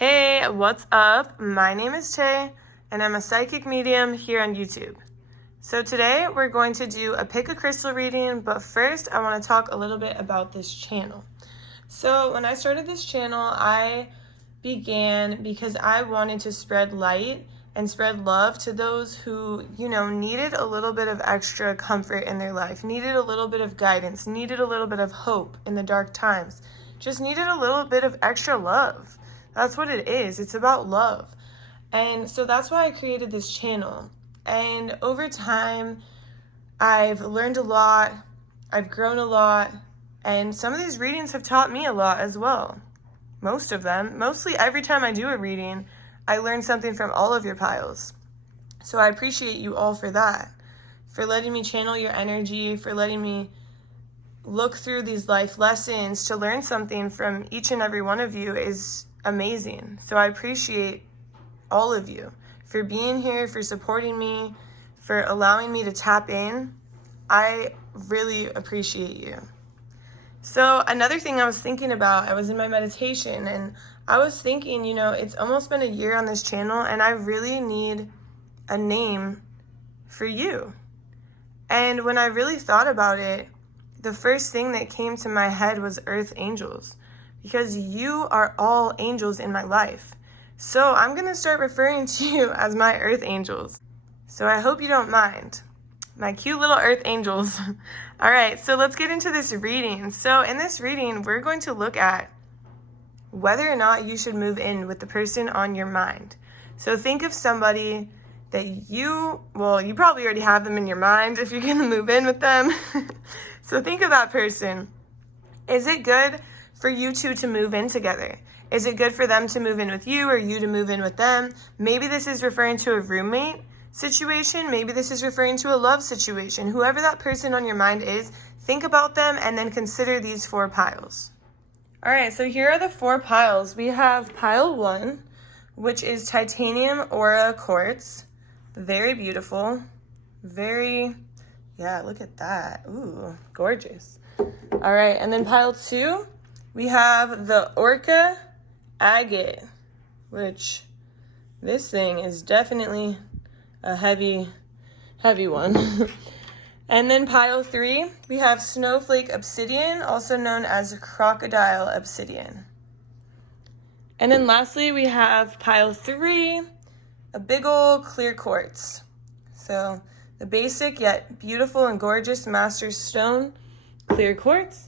Hey, what's up? My name is Tay, and I'm a psychic medium here on YouTube. So today we're going to do a pick a crystal reading, but first I want to talk a little bit about this channel. So when I started this channel, I began because I wanted to spread light and spread love to those who, needed a little bit of extra comfort in their life, needed a little bit of guidance, needed a little bit of hope in the dark times, just needed a little bit of extra love. That's what it is. It's about love. And so that's why I created this channel. And over time, I've learned a lot, I've grown a lot, and some of these readings have taught me a lot as well. Most of them. Mostly every time I do a reading, I learn something from all of your piles. So I appreciate you all for that, for letting me channel your energy, for letting me look through these life lessons. To learn something from each and every one of you is amazing. So I appreciate all of you for being here, for supporting me, for allowing me to tap in. I really appreciate you. So another thing I was thinking about, I was in my meditation and I was thinking, it's almost been a year on this channel and I really need a name for you. And when I really thought about it, the first thing that came to my head was Earth Angels, because you are all angels in my life. So I'm going to start referring to you as my Earth Angels. So I hope you don't mind. My cute little Earth Angels. All right, so let's get into this reading. So in this reading, we're going to look at whether or not you should move in with the person on your mind. So think of somebody that you probably already have them in your mind if you're going to move in with them. So think of that person. Is it good for you two to move in together? Is it good for them to move in with you or you to move in with them? Maybe this is referring to a roommate situation. Maybe this is referring to a love situation. Whoever that person on your mind is, think about them and then consider these 4 piles. All right, so here are the 4 piles. We have pile 1, which is titanium aura quartz. Very beautiful. Look at that. Ooh, gorgeous. All right, and then pile 2, we have the orca agate, which this thing is definitely a heavy one. And then pile 3, we have snowflake obsidian, also known as crocodile obsidian. And then lastly, we have pile 3, a big old clear quartz. So the basic yet beautiful and gorgeous master stone clear quartz.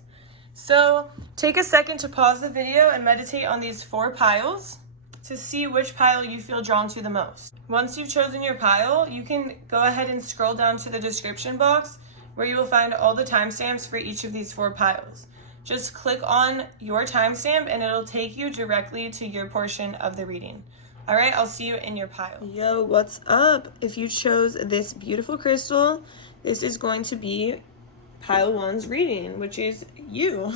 So take a second to pause the video and meditate on these 4 piles to see which pile you feel drawn to the most. Once you've chosen your pile, you can go ahead and scroll down to the description box where you will find all the timestamps for each of these 4 piles. Just click on your timestamp and it'll take you directly to your portion of the reading. All right, I'll see you in your pile. Yo, what's up? If you chose this beautiful crystal, this is going to be pile 1's reading, which is you.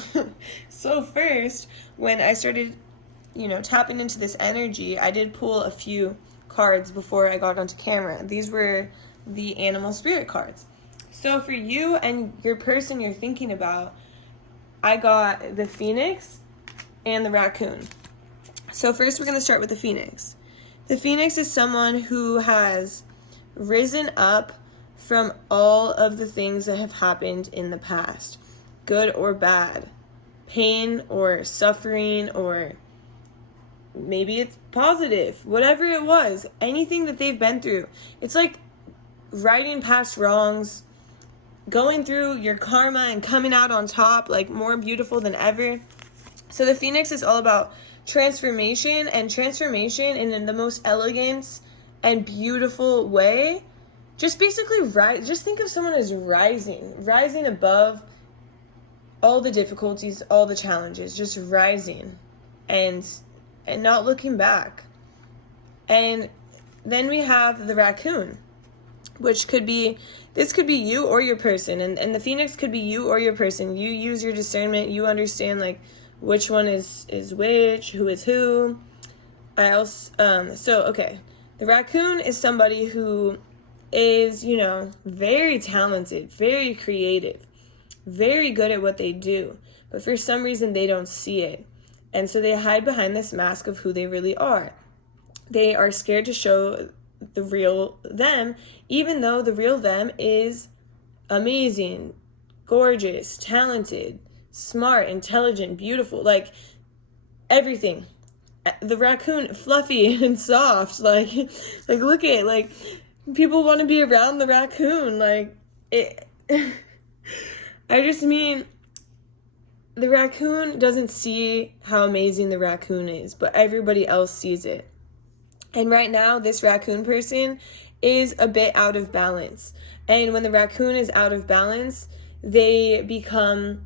So first, when I started, tapping into this energy, I did pull a few cards before I got onto camera. These were the animal spirit cards. So for you and your person you're thinking about, I got the phoenix and the raccoon. So first we're going to start with the phoenix. The phoenix is someone who has risen up from all of the things that have happened in the past, good or bad, pain or suffering, or maybe it's positive, whatever it was, anything that they've been through. It's like righting past wrongs, going through your karma and coming out on top, like more beautiful than ever. So the phoenix is all about transformation, and transformation in the most elegant and beautiful way. Just basically just think of someone as rising above all the difficulties, all the challenges, just rising and not looking back. And then we have the raccoon, which could be you or your person, and the phoenix could be you or your person. You use your discernment, you understand like which one is which, who is who. The raccoon is somebody who is, very talented, very creative, very good at what they do, but for some reason they don't see it. And so they hide behind this mask of who they really are. They are scared to show the real them, even though the real them is amazing, gorgeous, talented, smart, intelligent, beautiful, like everything. The raccoon, fluffy and soft, like look at, like, people want to be around the raccoon, like, it. I just mean, the raccoon doesn't see how amazing the raccoon is, but everybody else sees it. And right now, this raccoon person is a bit out of balance. And when the raccoon is out of balance, they become,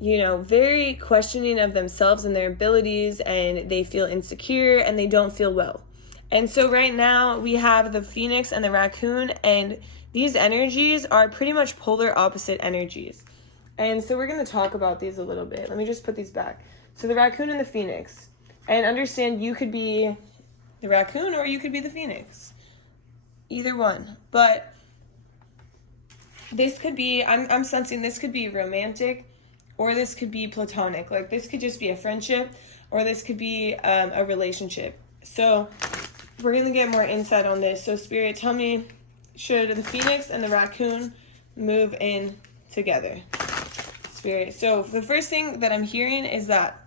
very questioning of themselves and their abilities, and they feel insecure and they don't feel well. And so right now we have the phoenix and the raccoon, and these energies are pretty much polar opposite energies. And so we're going to talk about these a little bit. Let me just put these back. So the raccoon and the phoenix. And understand, you could be the raccoon or you could be the phoenix. Either one. But this could be, I'm sensing this could be romantic, or this could be platonic. Like, this could just be a friendship, or this could be a relationship. So we're going to get more insight on this. So Spirit, tell me, should the phoenix and the raccoon move in together? Spirit. So the first thing that I'm hearing is that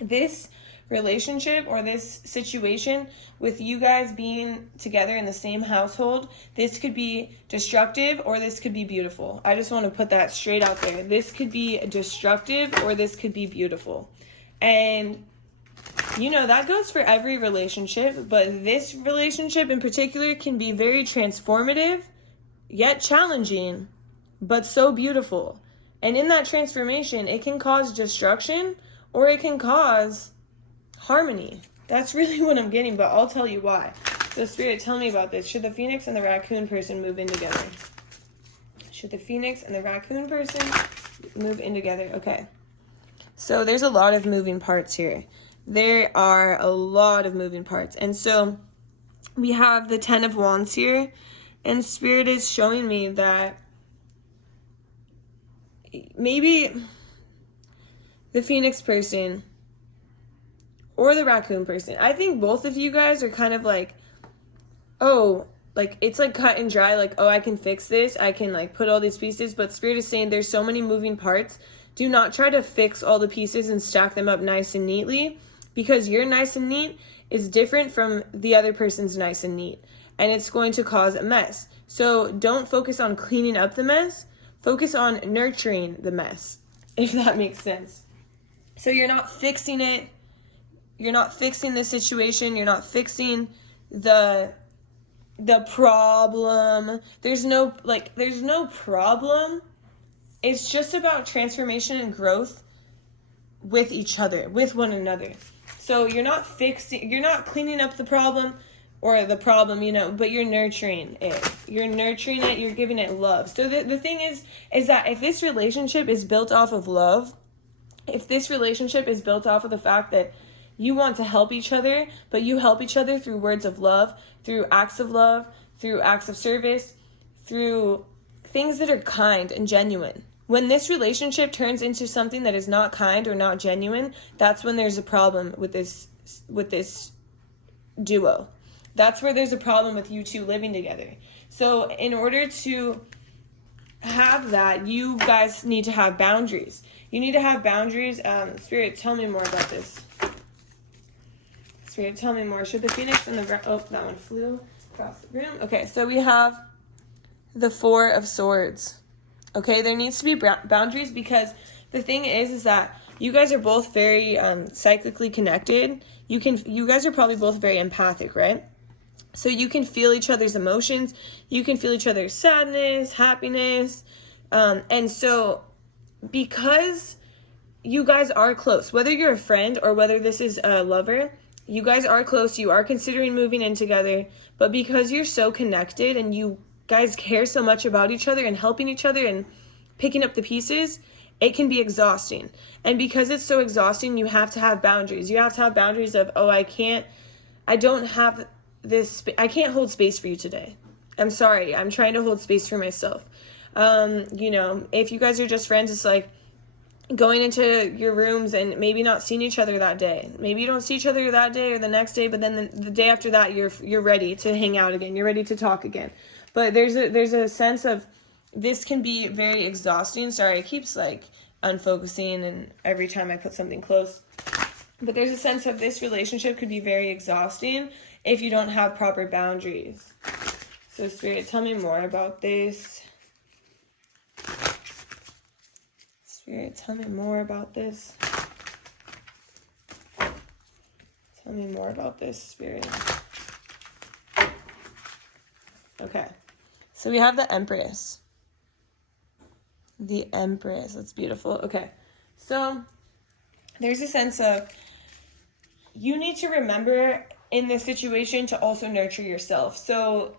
this relationship or this situation with you guys being together in the same household, this could be destructive or this could be beautiful. I just want to put that straight out there. This could be destructive or this could be beautiful. And that goes for every relationship, but this relationship in particular can be very transformative, yet challenging, but so beautiful. And in that transformation, it can cause destruction or it can cause harmony. That's really what I'm getting, but I'll tell you why. So Spirit, tell me about this. Should the phoenix and the raccoon person move in together? Should the phoenix and the raccoon person move in together? Okay. So there's a lot of moving parts here. There are a lot of moving parts. And so we have the 10 of Wands here, and Spirit is showing me that maybe the phoenix person or the raccoon person, I think both of you guys are kind of like, it's like cut and dry, like, I can fix this, I can like put all these pieces, but Spirit is saying there's so many moving parts. Do not try to fix all the pieces and stack them up nice and neatly, because your nice and neat is different from the other person's nice and neat, and it's going to cause a mess. So don't focus on cleaning up the mess, focus on nurturing the mess, if that makes sense. So you're not fixing it, you're not fixing the situation, you're not fixing the problem. There's no problem. It's just about transformation and growth with each other, with one another. So you're not cleaning up the problem or the problem, but you're nurturing it. You're nurturing it, you're giving it love. So the thing is that if this relationship is built off of love, if this relationship is built off of the fact that you want to help each other, but you help each other through words of love, through acts of service, through things that are kind and genuine. When this relationship turns into something that is not kind or not genuine, that's when there's a problem with this duo. That's where there's a problem with you two living together. So in order to have that, you guys need to have boundaries. You need to have boundaries. Spirit, tell me more about this. Spirit, tell me more. Should the phoenix and the... that one flew across the room. Okay, so we have the 4 of Swords. Okay, there needs to be boundaries, because the thing is that you guys are both very psychically connected. You guys are probably both very empathic, right? So you can feel each other's emotions. You can feel each other's sadness, happiness. And so because you guys are close, whether you're a friend or whether this is a lover, you guys are close. You are considering moving in together. But because you're so connected and you guys care so much about each other and helping each other and picking up the pieces, it can be exhausting. And because it's so exhausting, you have to have boundaries. You have to have boundaries of, I can't hold space for you today. I'm sorry. I'm trying to hold space for myself. If you guys are just friends, it's like, going into your rooms and maybe not seeing each other that day. Maybe you don't see each other that day or the next day, but then the day after that, you're ready to hang out again. You're ready to talk again. But there's a sense of, this can be very exhausting. Sorry, it keeps like unfocusing and every time I put something close. But there's a sense of this relationship could be very exhausting if you don't have proper boundaries. So Spirit, tell me more about this. Spirit, tell me more about this. Tell me more about this, Spirit. Okay. So we have the Empress. The Empress. That's beautiful. Okay. So there's a sense of, you need to remember in this situation to also nurture yourself. So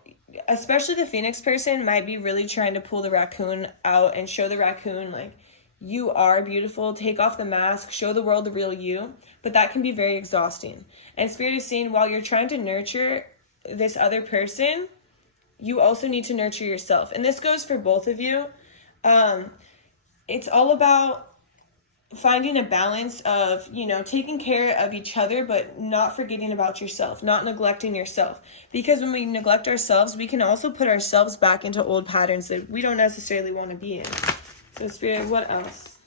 especially the Phoenix person might be really trying to pull the raccoon out and show the raccoon, like, you are beautiful, take off the mask, show the world the real you. But that can be very exhausting. And Spirit is saying, while you're trying to nurture this other person, you also need to nurture yourself. And this goes for both of you. It's all about finding a balance of, taking care of each other, but not forgetting about yourself, not neglecting yourself. Because when we neglect ourselves, we can also put ourselves back into old patterns that we don't necessarily want to be in. So Spirit, what else?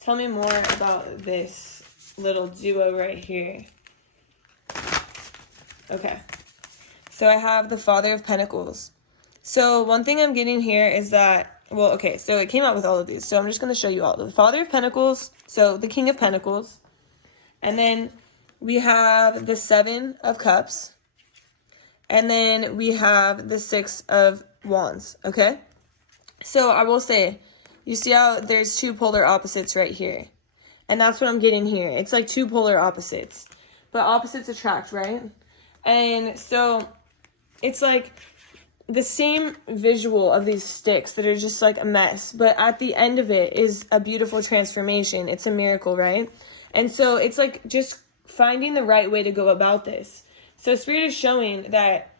Tell me more about this little duo right here. Okay. So I have the Father of Pentacles. So one thing I'm getting here is that, well, okay, so it came out with all of these. So I'm just going to show you all. The Father of Pentacles, so the King of Pentacles. And then we have the Seven of Cups. And then we have the Six of Wands, okay? So I will say, you see how there's two polar opposites right here? And that's what I'm getting here. It's like two polar opposites. But opposites attract, right? And so it's like the same visual of these sticks that are just like a mess. But at the end of it is a beautiful transformation. It's a miracle, right? And so it's like just finding the right way to go about this. So Spirit is showing that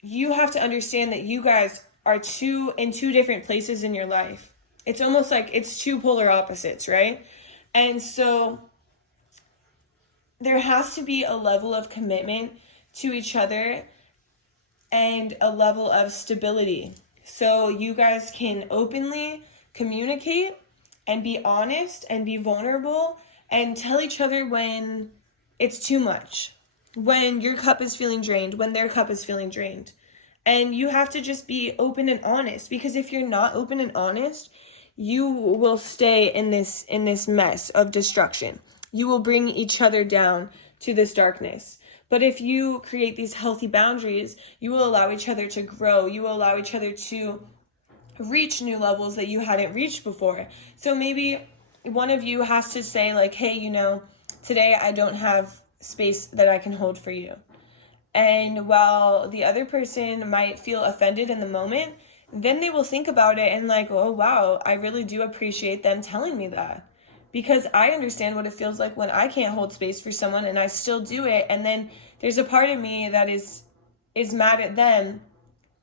you have to understand that you guys are in two different places in your life. It's almost like it's two polar opposites, right? And so there has to be a level of commitment to each other and a level of stability. So you guys can openly communicate and be honest and be vulnerable and tell each other when it's too much, when your cup is feeling drained, when their cup is feeling drained. And you have to just be open and honest, because if you're not open and honest, you will stay in this mess of destruction. You will bring each other down to this darkness. But if you create these healthy boundaries, you will allow each other to grow. You will allow each other to reach new levels that you hadn't reached before. So maybe one of you has to say like, hey, today I don't have space that I can hold for you. And while the other person might feel offended in the moment, then they will think about it and like, oh, wow, I really do appreciate them telling me that. Because I understand what it feels like when I can't hold space for someone and I still do it. And then there's a part of me that is mad at them,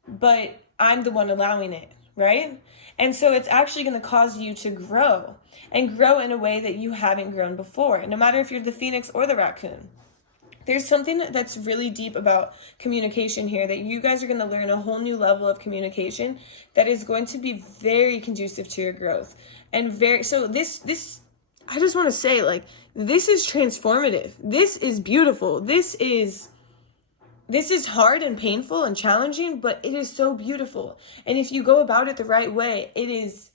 but I'm the one allowing it, right? And so it's actually going to cause you to grow and grow in a way that you haven't grown before, no matter if you're the Phoenix or the raccoon. There's something that's really deep about communication here, that you guys are going to learn a whole new level of communication that is going to be very conducive to your growth. And this I just want to say, like, this is transformative. This is beautiful. This is hard and painful and challenging, but it is so beautiful. And if you go about it the right way, it is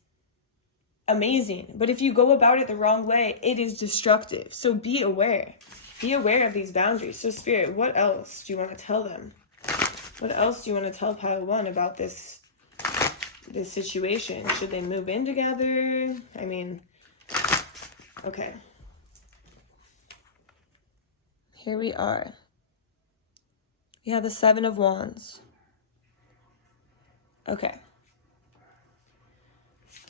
amazing. But if you go about it the wrong way, it is destructive. So be aware. Be aware of these boundaries. So Spirit, what else do you want to tell them? What else do you want to tell Pile 1 about this situation? Should they move in together? I mean, okay. Here we are. We have the Seven of Wands. Okay.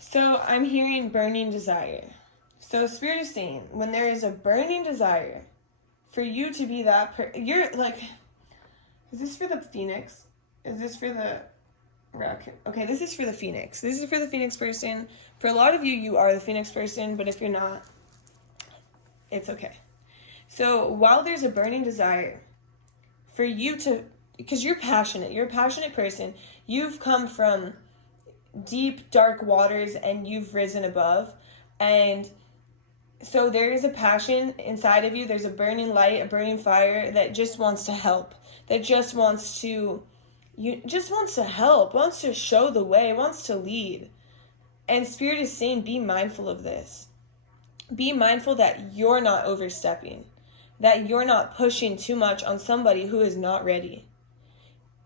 So I'm hearing burning desire. So Spirit is saying, when there is a burning desire for you to be that you're like, is this for the Phoenix? Is this for the raccoon. Okay, this is for the Phoenix. This is for the Phoenix person. For a lot of you, you are the Phoenix person, but if you're not, it's okay. So while there's a burning desire for you to, because you're a passionate person, you've come from deep, dark waters and you've risen above. And so there is a passion inside of you. There's a burning light, a burning fire that just wants to help, that just wants to help, wants to show the way, wants to lead. And Spirit is saying, be mindful of this. Be mindful that you're not overstepping, that you're not pushing too much on somebody who is not ready.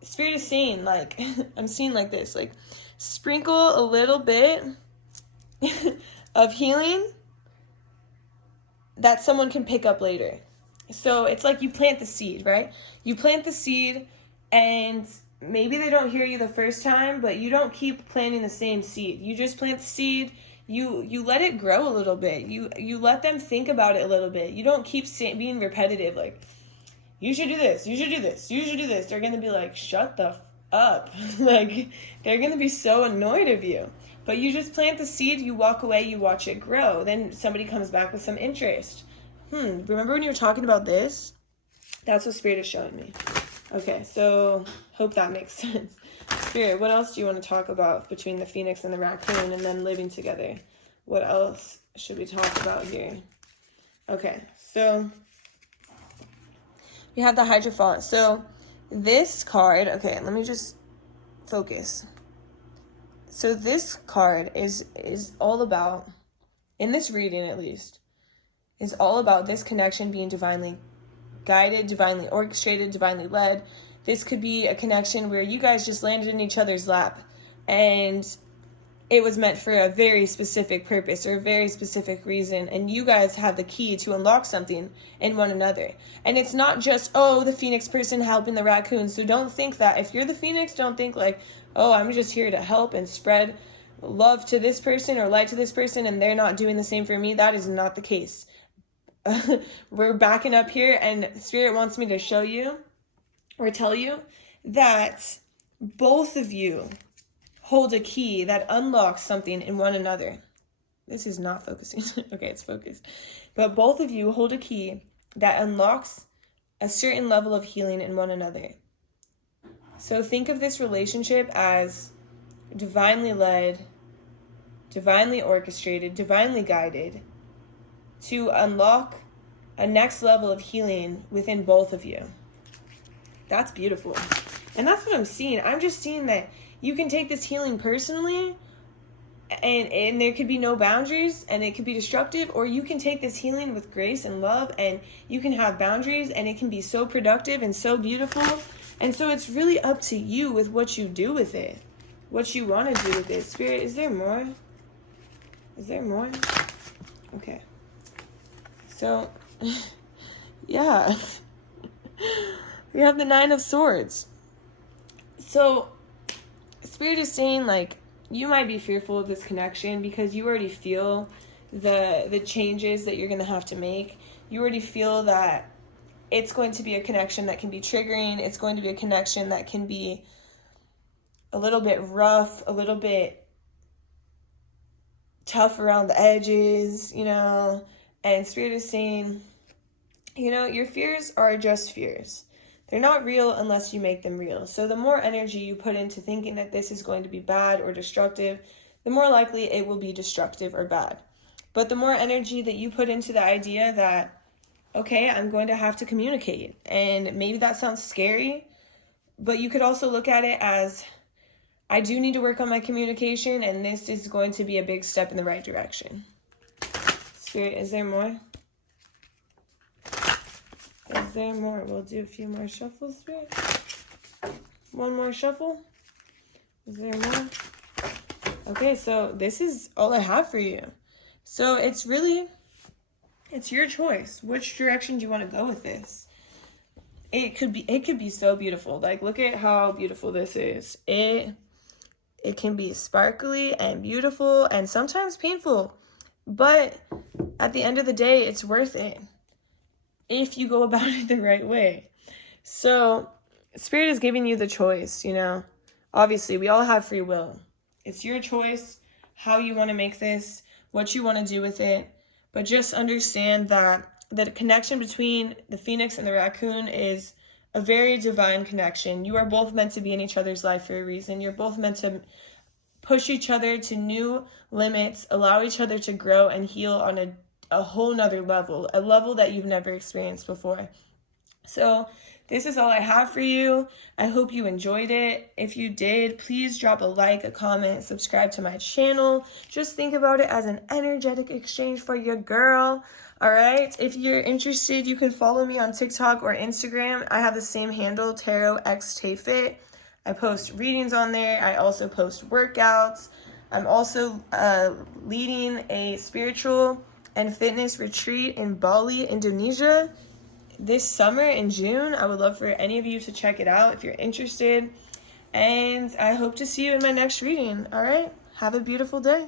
Spirit is saying, like, I'm seeing like this, like, sprinkle a little bit of healing that someone can pick up later. So it's like you plant the seed, right? You plant the seed and maybe they don't hear you the first time, but you don't keep planting the same seed. You just plant the seed. You let it grow a little bit. You let them think about it a little bit. You don't keep being repetitive, like, you should do this, you should do this, you should do this. They're going to be like, shut the up. Like, they're going to be so annoyed of you. But you just plant the seed, you walk away, you watch it grow. Then somebody comes back with some interest. Remember when you were talking about this? That's what Spirit is showing me. Okay, so hope that makes sense. Spirit, what else do you want to talk about between the Phoenix and the raccoon and them living together? What else should we talk about here? Okay, so we have the Hierophant. So this card, okay, let me just focus. So this card is all about, in this reading at least, is all about this connection being divinely guided, divinely orchestrated, divinely led. This could be a connection where you guys just landed in each other's lap and it was meant for a very specific purpose or a very specific reason, and you guys have the key to unlock something in one another. And it's not just, oh, the Phoenix person helping the raccoon. So don't think that. If you're the Phoenix, don't think like, oh, I'm just here to help and spread love to this person or light to this person and they're not doing the same for me. That is not the case. We're backing up here, and Spirit wants me to show you or tell you that both of you hold a key that unlocks something in one another. This is not focusing. Okay, it's focused. But both of you hold a key that unlocks a certain level of healing in one another. So think of this relationship as divinely led, divinely orchestrated, divinely guided to unlock a next level of healing within both of you. That's beautiful. And that's what I'm seeing. I'm just seeing that you can take this healing personally and there could be no boundaries and it could be destructive, or you can take this healing with grace and love and you can have boundaries and it can be so productive and so beautiful. And so it's really up to you with what you do with it, what you want to do with it. Spirit, is there more? Is there more? Okay. So, yeah. We have the Nine of Swords. So, Spirit is saying, like, you might be fearful of this connection because you already feel the changes that you're going to have to make. You already feel that it's going to be a connection that can be triggering. It's going to be a connection that can be a little bit rough, a little bit tough around the edges, you know. And Spirit is saying, you know, your fears are just fears. They're not real unless you make them real. So the more energy you put into thinking that this is going to be bad or destructive, the more likely it will be destructive or bad. But the more energy that you put into the idea that, okay, I'm going to have to communicate. And maybe that sounds scary, but you could also look at it as, I do need to work on my communication, and this is going to be a big step in the right direction. Spirit, is there more? Is there more? We'll do a few more shuffles, Spirit. One more shuffle. Is there more? Okay, so this is all I have for you. So it's your choice. Which direction do you want to go with this? It could be so beautiful. Like, look at how beautiful this is. It can be sparkly and beautiful and sometimes painful. But at the end of the day, it's worth it if you go about it the right way. So Spirit is giving you the choice, you know. obviously, we all have free will. It's your choice how you want to make this, what you want to do with it. But just understand that the connection between the phoenix and the raccoon is a very divine connection. You are both meant to be in each other's life for a reason. You're both meant to push each other to new limits, allow each other to grow and heal on a whole nother level, a level that you've never experienced before. So this is all I have for you. I hope you enjoyed it. If you did, please drop a like, a comment, subscribe to my channel. Just think about it as an energetic exchange for your girl. All right. If you're interested, you can follow me on TikTok or Instagram. I have the same handle, TarotXTayFit. I post readings on there. I also post workouts. I'm also leading a spiritual and fitness retreat in Bali, Indonesia, this summer in June. I would love for any of you to check it out if you're interested. And I hope to see you in my next reading. All right. Have a beautiful day.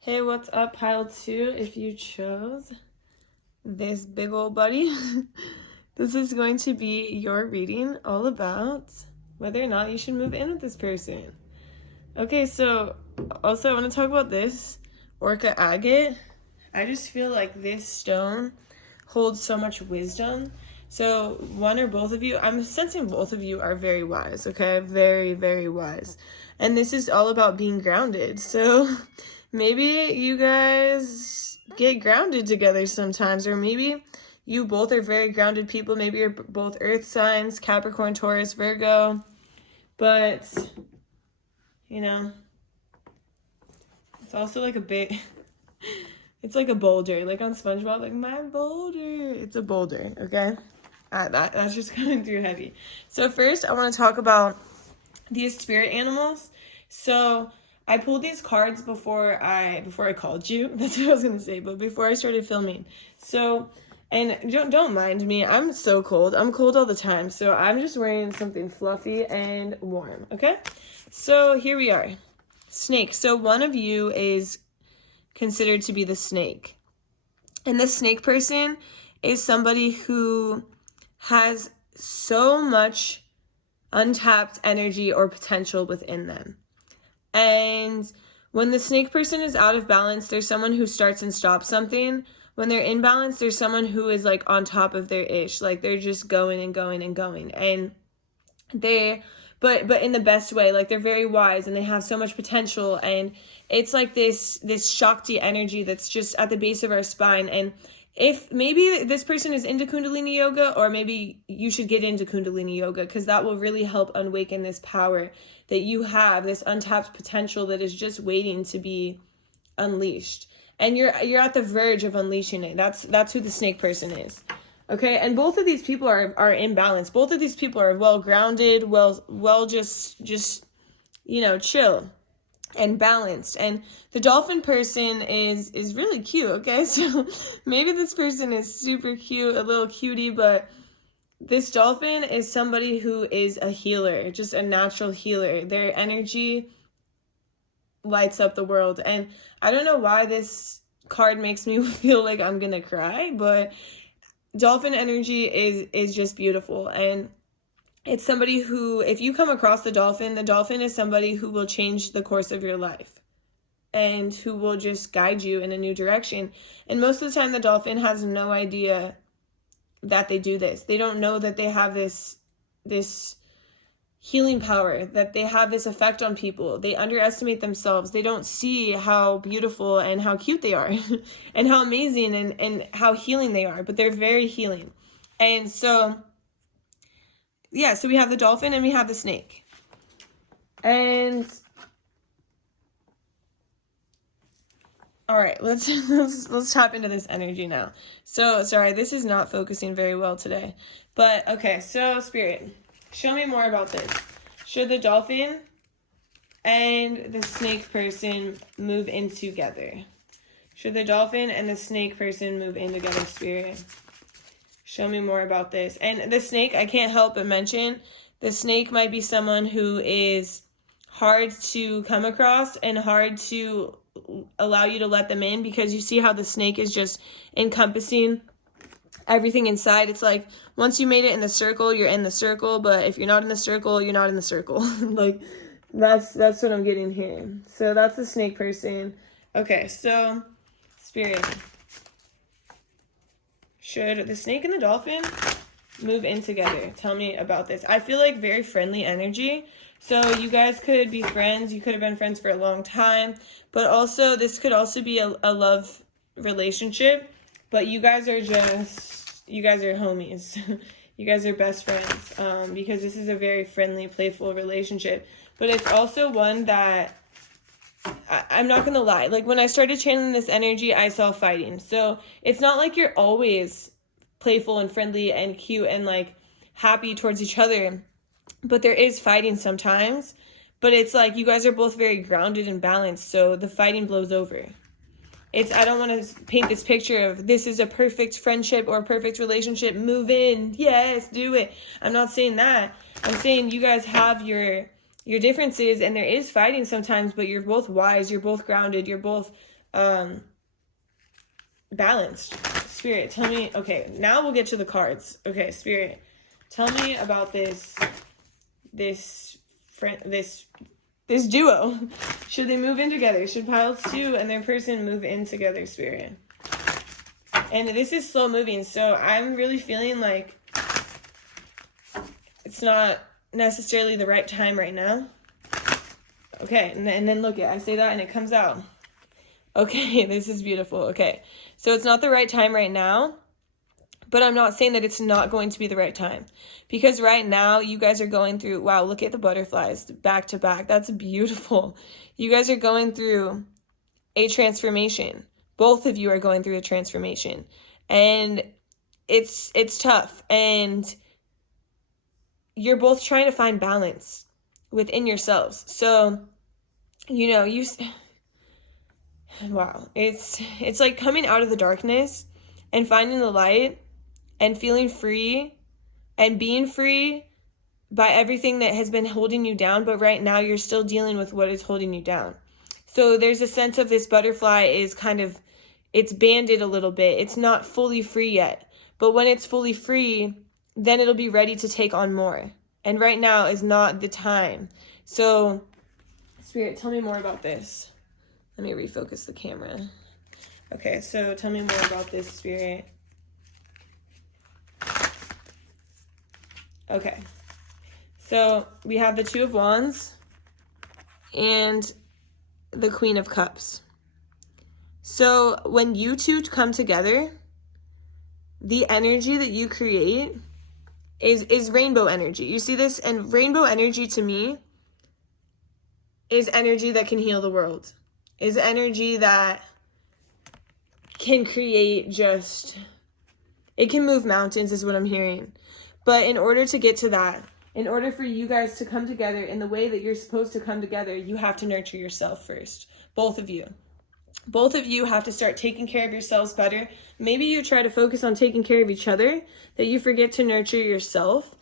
Hey, what's up, pile 2? If you chose this big old buddy, this is going to be your reading all about whether or not you should move in with this person. Okay, so also I want to talk about this orca agate. I just feel like this stone holds so much wisdom. So one or both of you, I'm sensing both of you are very wise, okay? Very, very wise. And this is all about being grounded. So maybe you guys get grounded together sometimes, or maybe you both are very grounded people. Maybe you're both earth signs, Capricorn, Taurus, Virgo. But, you know, it's also like a big... It's like a boulder, like on SpongeBob, like my boulder. It's a boulder, okay? That's just coming through heavy. So first, I want to talk about these spirit animals. So I pulled these cards before I called you. That's what I was gonna say, but before I started filming. So, and don't mind me. I'm so cold. I'm cold all the time. So I'm just wearing something fluffy and warm. Okay. So here we are. Snake. So one of you is considered to be the snake. And the snake person is somebody who has so much untapped energy or potential within them. And when the snake person is out of balance, there's someone who starts and stops something. When they're in balance, there's someone who is like on top of their ish. Like they're just going and going and going. And they... But in the best way, like they're very wise and they have so much potential, and it's like this Shakti energy that's just at the base of our spine. And if maybe this person is into Kundalini yoga, or maybe you should get into Kundalini yoga, because that will really help awaken this power that you have, this untapped potential that is just waiting to be unleashed. And you're at the verge of unleashing it. That's who the snake person is. Okay, and both of these people are in balance. Both of these people are well grounded, well just you know, chill and balanced. And the dolphin person is really cute, okay? So maybe this person is super cute, a little cutie, but this dolphin is somebody who is a healer, just a natural healer. Their energy lights up the world. And I don't know why this card makes me feel like I'm gonna cry, but dolphin energy is just beautiful. And it's somebody who, if you come across the dolphin is somebody who will change the course of your life and who will just guide you in a new direction. And most of the time, the dolphin has no idea that they do this. They don't know that they have this healing power, that they have this effect on people. They underestimate themselves. They don't see how beautiful and how cute they are and how amazing and how healing they are, but they're very healing. And so, yeah, so we have the dolphin and we have the snake. And all right, let's tap into this energy now. So, sorry, this is not focusing very well today. But okay, so Spirit, show me more about this. Should the dolphin and the snake person move in together? Should the dolphin and the snake person move in together, Spirit? Show me more about this. And the snake, I can't help but mention, the snake might be someone who is hard to come across and hard to allow you to let them in, because you see how the snake is just encompassing everything inside. It's like once you made it in the circle, you're in the circle, but if you're not in the circle, you're not in the circle. Like that's what I'm getting here. So that's the snake person. Okay, so Spirit, should the snake and the dolphin move in together? Tell me about this. I feel like very friendly energy. So you guys could be friends. You could have been friends for a long time, but also this could also be a love relationship, but you guys are homies. You guys are best friends, because this is a very friendly, playful relationship, but it's also one that I'm not gonna lie, like when I started channeling this energy, I saw fighting. So it's not like you're always playful and friendly and cute and like happy towards each other, but there is fighting sometimes. But it's like you guys are both very grounded and balanced, so the fighting blows over. I don't want to paint this picture of this is a perfect friendship or a perfect relationship, move in, yes, do it. I'm not saying that. I'm saying you guys have your differences, and there is fighting sometimes, but you're both wise, you're both grounded, you're both balanced. Spirit, tell me, okay, now we'll get to the cards. Okay, Spirit, tell me about this duo. Should they move in together? Should piles 2 and their person move in together, Spirit? And this is slow moving, so I'm really feeling like it's not necessarily the right time right now. Okay, and then look at, I say that and it comes out. Okay, this is beautiful. Okay, so it's not the right time right now, but I'm not saying that it's not going to be the right time. Because right now, you guys are going through, wow, look at the butterflies back to back. That's beautiful. You guys are going through a transformation. Both of you are going through a transformation. And it's tough. And you're both trying to find balance within yourselves. So, you know, wow, it's like coming out of the darkness and finding the light and feeling free and being free by everything that has been holding you down, but right now you're still dealing with what is holding you down. So there's a sense of this butterfly is kind of, it's banded a little bit. It's not fully free yet, but when it's fully free, then it'll be ready to take on more. And right now is not the time. So, Spirit, tell me more about this. Let me refocus the camera. Okay, so tell me more about this, Spirit. Okay, so we have the Two of Wands and the Queen of Cups. So when you two come together, the energy that you create is rainbow energy. You see this? And rainbow energy to me is energy that can heal the world. Is energy that can create just, it can move mountains is what I'm hearing. But in order to get to that, in order for you guys to come together in the way that you're supposed to come together, you have to nurture yourself first. Both of you. Both of you have to start taking care of yourselves better. Maybe you try to focus on taking care of each other, that you forget to nurture yourself.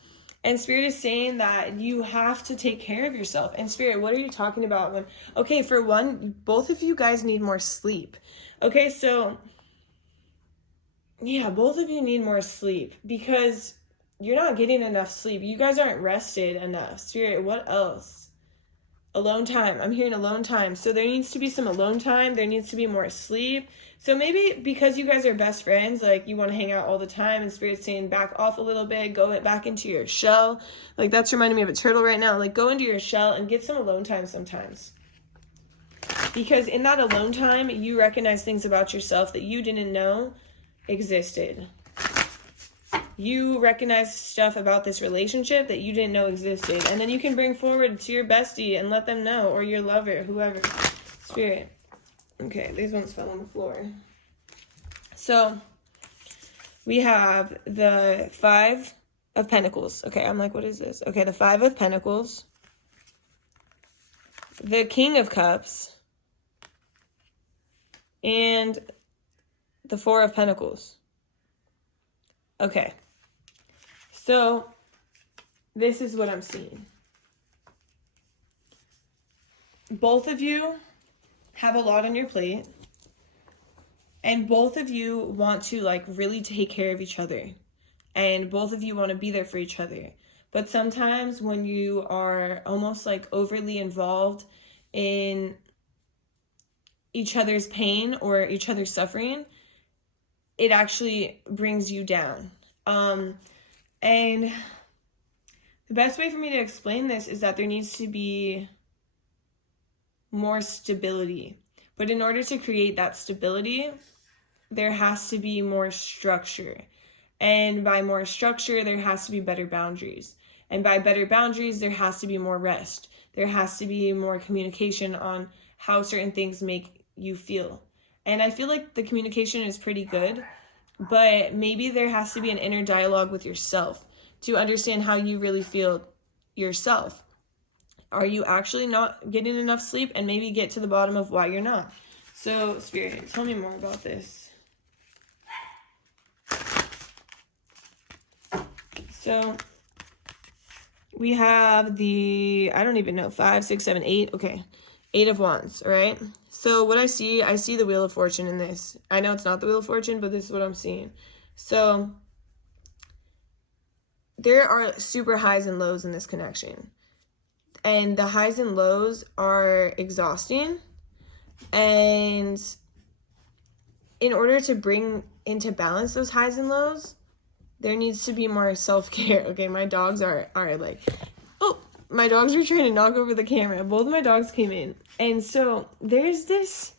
And Spirit is saying that you have to take care of yourself. And Spirit, what are you talking about? When, okay, for one, both of you guys need more sleep. Okay, so, yeah, both of you need more sleep because you're not getting enough sleep. You guys aren't rested enough. Spirit, what else? Alone time. I'm hearing alone time. So there needs to be some alone time. There needs to be more sleep. So maybe because you guys are best friends, like you want to hang out all the time, and Spirit's saying back off a little bit, go back into your shell. Like that's reminding me of a turtle right now. Like go into your shell and get some alone time sometimes. Because in that alone time, you recognize things about yourself that you didn't know existed. You recognize stuff about this relationship that you didn't know existed. And then you can bring forward to your bestie and let them know, or your lover, whoever. Spirit. Okay, these ones fell on the floor. So, we have the 5 of Pentacles. Okay, I'm like, what is this? Okay, the 5 of Pentacles. The King of Cups. And the 4 of Pentacles. Okay. So, this is what I'm seeing. Both of you have a lot on your plate. And both of you want to like really take care of each other. And both of you want to be there for each other. But sometimes when you are almost like overly involved in each other's pain or each other's suffering, it actually brings you down. And the best way for me to explain this is that there needs to be more stability. But in order to create that stability, there has to be more structure. And by more structure, there has to be better boundaries. And by better boundaries, there has to be more rest. There has to be more communication on how certain things make you feel. And I feel like the communication is pretty good, but maybe there has to be an inner dialogue with yourself to understand how you really feel yourself. Are you actually not getting enough sleep? And maybe get to the bottom of why you're not. So, Spirit, tell me more about this. So, we have the, I don't even know, 5, 6, 7, 8. Okay, 8 of Wands, all right? So, what I see the Wheel of Fortune in this. I know it's not the Wheel of Fortune, but this is what I'm seeing. So, there are super highs and lows in this connection. And the highs and lows are exhausting. And in order to bring into balance those highs and lows, there needs to be more self-care. Okay, my dogs are like, oh, my dogs were trying to knock over the camera. Both of my dogs came in. And so there's this,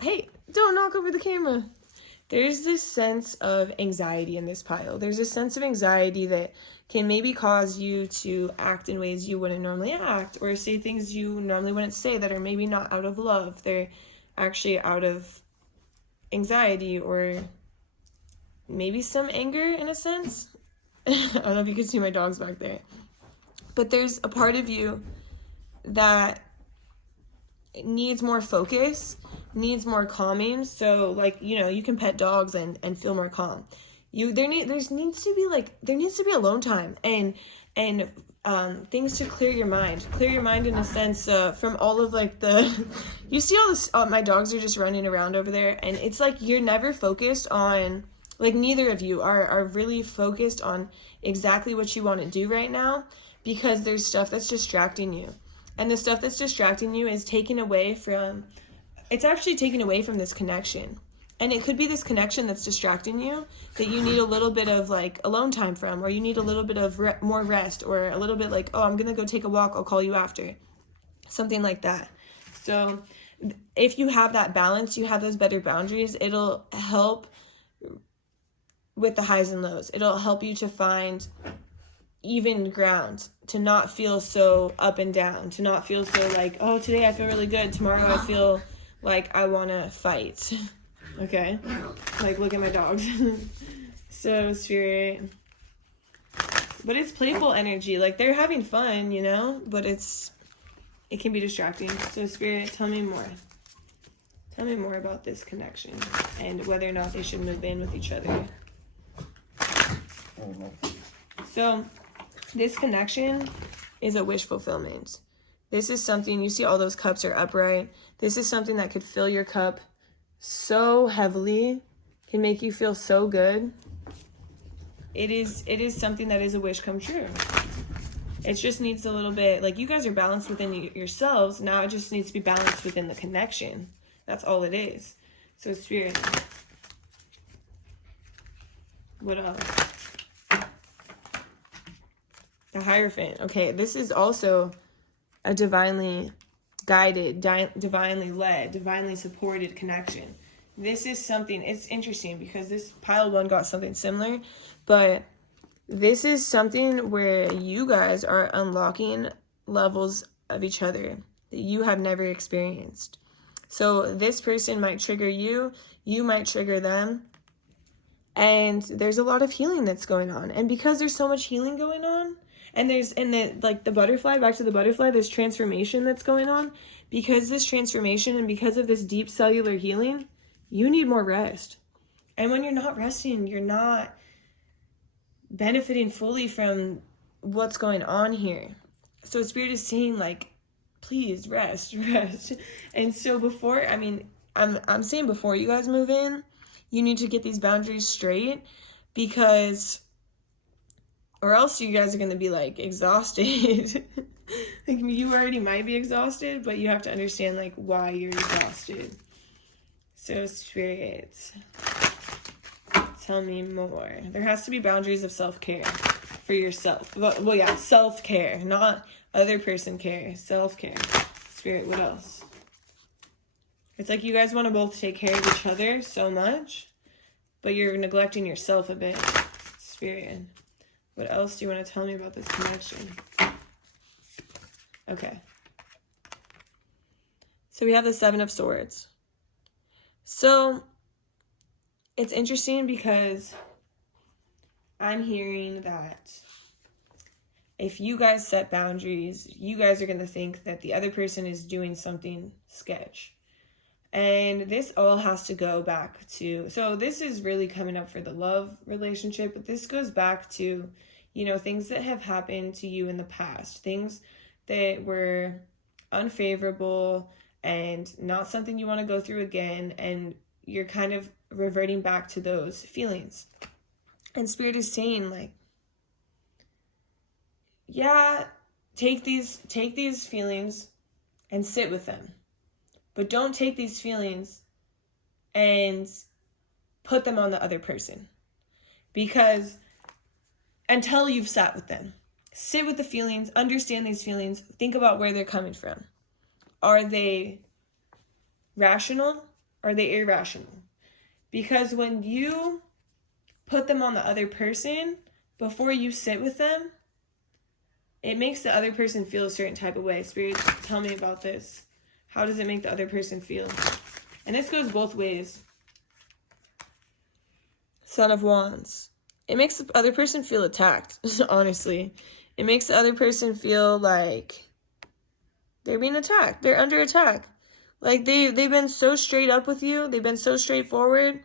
hey, don't knock over the camera. There's this sense of anxiety in this pile. There's a sense of anxiety that can maybe cause you to act in ways you wouldn't normally act, or say things you normally wouldn't say that are maybe not out of love. They're actually out of anxiety or maybe some anger in a sense. I don't know if you can see my dogs back there. But there's a part of you that needs more focus, needs more calming. So like, you know, you can pet dogs and feel more calm. There needs to be alone time and things to clear your mind in a sense from all of like the you see all this my dogs are just running around over there, and it's like you're never focused on, like neither of you are really focused on exactly what you want to do right now, because there's stuff that's distracting you, and the stuff that's distracting you is taken away from this connection. And it could be this connection that's distracting you that you need a little bit of like alone time from, or you need a little bit of more rest, or a little bit like, oh, I'm going to go take a walk. I'll call you after. Something like that. So if you have that balance, you have those better boundaries, it'll help with the highs and lows. It'll help you to find even ground, to not feel so up and down, to not feel so like, oh, today I feel really good. Tomorrow I feel like I want to fight. Okay, like look at my dogs. So Spirit, but it's playful energy, like they're having fun, you know, but it can be distracting. So Spirit, tell me more about this connection and whether or not they should move in with each other. So this connection is a wish fulfillment. This is something, you see all those cups are upright. This is something that could fill your cup so heavily, can make you feel so good. It is something that is a wish come true. It just needs a little bit, like you guys are balanced within yourselves. Now it just needs to be balanced within the connection. That's all it is. So Spirit, what else? The Hierophant. Okay, this is also a divinely guided, divinely led, divinely supported connection. This is something, it's interesting because this pile one got something similar, but this is something where you guys are unlocking levels of each other that you have never experienced. So this person might trigger you, you might trigger them, and there's a lot of healing that's going on. And because there's so much healing going on, and the butterfly, back to the butterfly, there's transformation that's going on. Because this transformation and because of this deep cellular healing, you need more rest. And when you're not resting, you're not benefiting fully from what's going on here. So Spirit is saying, like, please rest. And so I'm saying before you guys move in, You need to get these boundaries straight, because, or else you guys are going to be like exhausted. Like, you already might be exhausted, but you have to understand like why you're exhausted. So Spirit, tell me more. There has to be boundaries of self-care for yourself. Well, yeah, self-care, not other person care. Self-care. Spirit, what else? It's like you guys want to both take care of each other so much, but you're neglecting yourself a bit. Spirit, what else do you want to tell me about this connection? Okay. So we have the Seven of Swords. So it's interesting because I'm hearing that if you guys set boundaries, you guys are going to think that the other person is doing something sketch. And this all has to go back to, so this is really coming up for the love relationship, but this goes back to, you know, things that have happened to you in the past, things that were unfavorable and not something you want to go through again, and you're kind of reverting back to those feelings. And Spirit is saying, like, yeah, take these feelings and sit with them. But don't take these feelings and put them on the other person. Because until you've sat with them, sit with the feelings, understand these feelings, think about where they're coming from. Are they rational? Are they irrational? Because when you put them on the other person before you sit with them, it makes the other person feel a certain type of way. Spirit, tell me about this. How does it make the other person feel? And this goes both ways. Son of Wands. It makes the other person feel attacked, honestly. It makes the other person feel like they're being attacked. They're under attack. Like, they've been so straight up with you. They've been so straightforward.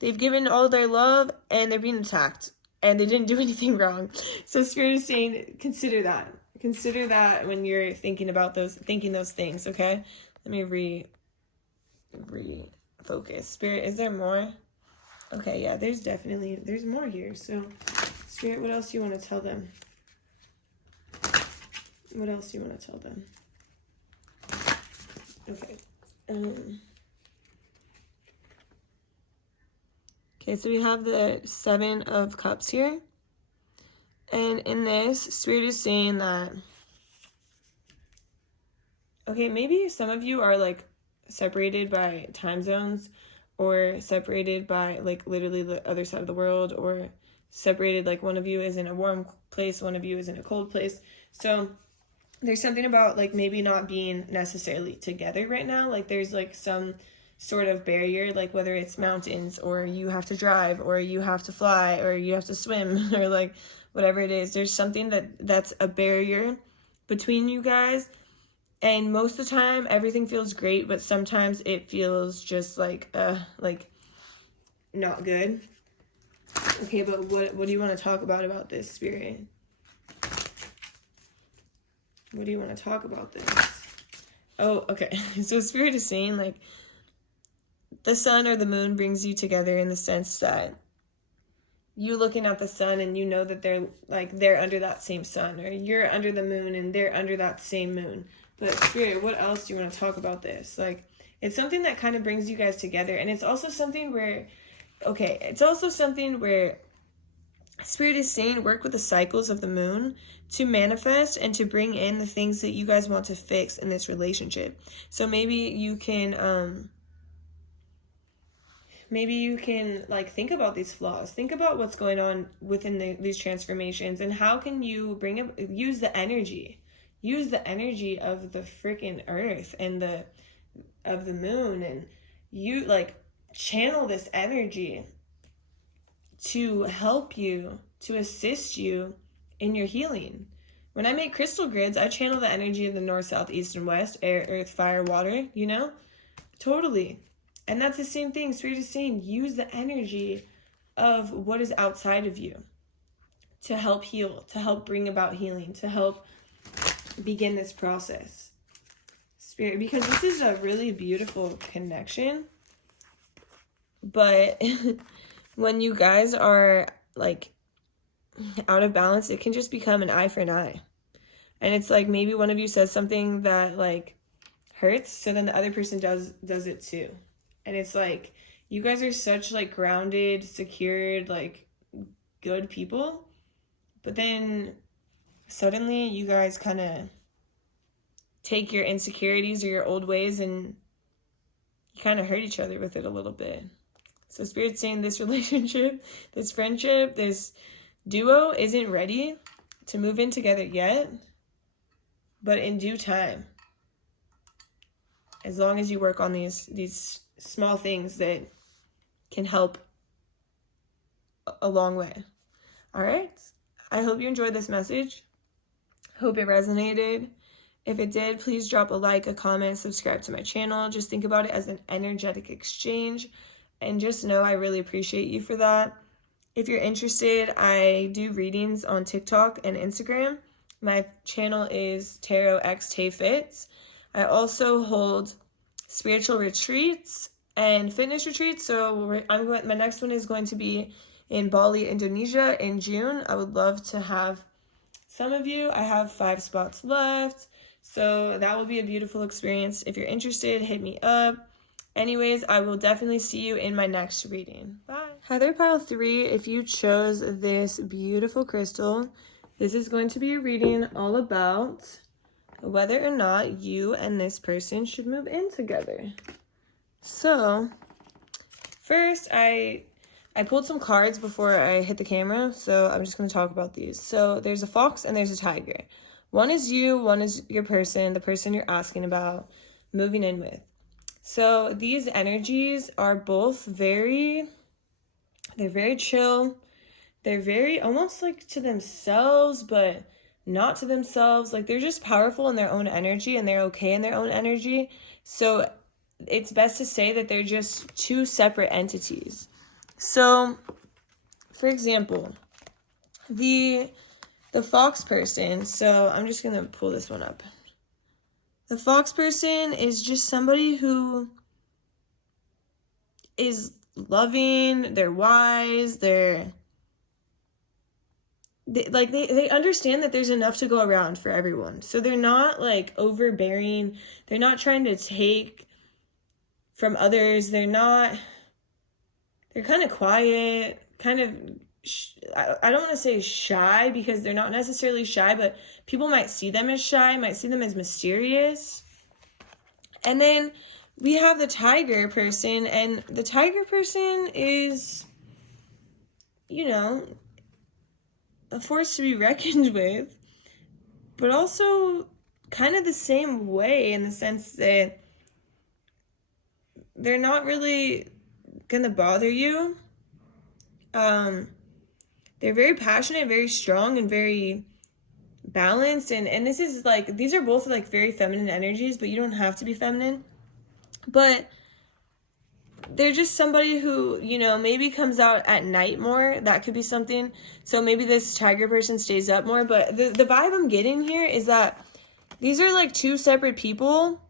They've given all their love, and they're being attacked. And they didn't do anything wrong. So Spirit is saying, consider that. Consider that when you're thinking about thinking those things, okay? Let me refocus. Spirit, is there more? Okay, yeah, there's more here. So, Spirit, what else do you want to tell them? What else do you want to tell them? Okay. Okay, so we have the Seven of Cups here. And in this, Spirit is saying that, okay, maybe some of you are like separated by time zones, or separated by like literally the other side of the world, or separated, like one of you is in a warm place, one of you is in a cold place. So there's something about like maybe not being necessarily together right now. Like there's like some sort of barrier, like whether it's mountains, or you have to drive, or you have to fly, or you have to swim, or like whatever it is. There's something that's a barrier between you guys. And most of the time, everything feels great, but sometimes it feels just like not good. Okay, but what do you want to talk about this, Spirit? What do you want to talk about this? Oh, okay. So Spirit is saying, like, the sun or the moon brings you together in the sense that you looking at the sun and you know that they're under that same sun, or you're under the moon and they're under that same moon. But Spirit, what else do you want to talk about this? Like, it's something that kind of brings you guys together. And it's also something where, Spirit is saying work with the cycles of the moon to manifest and to bring in the things that you guys want to fix in this relationship. So maybe you can like think about these flaws, think about what's going on within these transformations, and how can you use the energy of the freaking earth and of the moon, and you like channel this energy to help you, to assist you in your healing. When I make crystal grids, I channel the energy of the north, south, east, and west, air, earth, fire, water, you know? Totally. And that's the same thing. Spirit is saying, use the energy of what is outside of you to help heal, to help bring about healing, to help begin this process. Spirit, because this is a really beautiful connection. but when you guys are like out of balance, it can just become an eye for an eye. And it's like maybe one of you says something that like hurts, so then the other person does it too. And it's like you guys are such like grounded, secured, like good people, but then suddenly you guys kind of take your insecurities or your old ways and you kind of hurt each other with it a little bit. So Spirit's saying this relationship, this friendship, this duo isn't ready to move in together yet, but in due time, as long as you work on these small things that can help a long way. All right. I hope you enjoyed this message. Hope it resonated. If it did, please drop a like, a comment, subscribe to my channel. Just think about it as an energetic exchange. And just know I really appreciate you for that. If you're interested, I do readings on TikTok and Instagram. My channel is TarotXTayFit. I also hold spiritual retreats and fitness retreats. So my next one is going to be in Bali, Indonesia in June. I would love to have some of you. I have 5 spots left. So that will be a beautiful experience. If you're interested, hit me up. Anyways, I will definitely see you in my next reading. Bye. Heather Pile 3, if you chose this beautiful crystal, this is going to be a reading all about whether or not you and this person should move in together. So, first, I pulled some cards before I hit the camera, so I'm just going to talk about these. So, there's a fox and there's a tiger. One is you, one is your person, the person you're asking about moving in with. So these energies are both they're very chill. They're very almost like to themselves, but not to themselves. Like they're just powerful in their own energy and they're okay in their own energy. So it's best to say that they're just 2 separate entities. So, for example, the fox person, so I'm just going to pull this one up. The fox person is just somebody who is loving, they're wise, they understand that there's enough to go around for everyone. So they're not like overbearing. They're not trying to take from others. They're kind of quiet, kind of, I don't want to say shy because they're not necessarily shy, but people might see them as shy, might see them as mysterious. And then we have the tiger person, and the tiger person is, a force to be reckoned with, but also kind of the same way in the sense that they're not really gonna bother you. They're very passionate, very strong, and very balanced, and this is like, these are both like very feminine energies, but you don't have to be feminine. But they're just somebody who, maybe comes out at night more. That could be something. So maybe this tiger person stays up more. But the vibe I'm getting here is that these are like 2 separate people.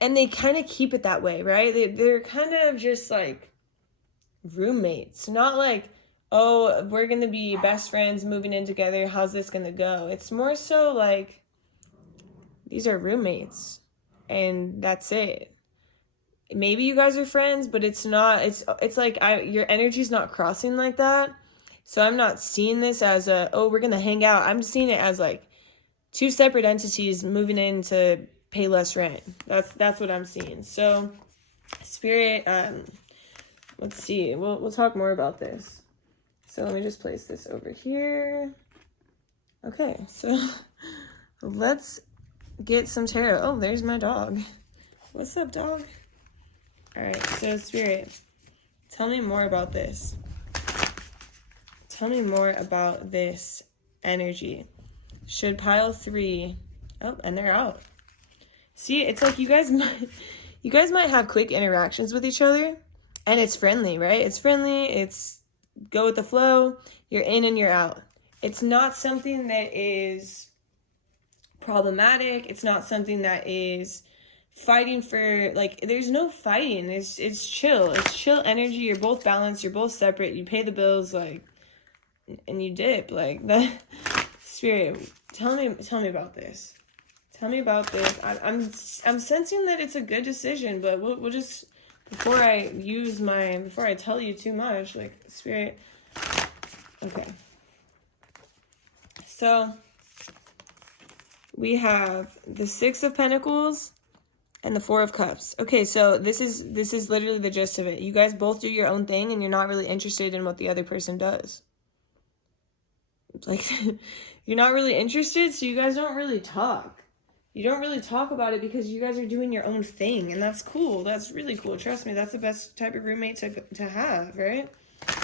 And they kind of keep it that way, right? They're kind of just like roommates. Not like, oh, we're going to be best friends moving in together. How's this going to go? It's more so like, these are roommates. And that's it. Maybe you guys are friends, but it's not, it's like your energy's not crossing like that. So I'm not seeing this as we're going to hang out. I'm seeing it as like 2 separate entities moving in to pay less rent. That's what I'm seeing. So Spirit, let's see. We'll talk more about this. So let me just place this over here. Okay, so let's get some tarot. Oh, there's my dog. What's up, dog? All right, so Spirit, tell me more about this. Tell me more about this energy. Should pile 3... Oh, and they're out. See, it's like you guys might have quick interactions with each other, and it's friendly, right? It's friendly, it's go with the flow, you're in and you're out. It's not something that is problematic. It's not something that is fighting for, like, there's no fighting. It's chill. It's chill energy. You're both balanced. You're both separate. You pay the bills, like, and you dip. Like, that. Spirit, tell me about this. Tell me about this. I'm sensing that it's a good decision, but we'll just, before I tell you too much, like, Spirit. Okay. So we have the Six of Pentacles and the Four of Cups. Okay, so this is literally the gist of it. You guys both do your own thing, and you're not really interested in what the other person does. Like, you're not really interested, so you guys don't really talk. You don't really talk about it because you guys are doing your own thing, and that's cool. That's really cool. Trust me, that's the best type of roommate to have, right?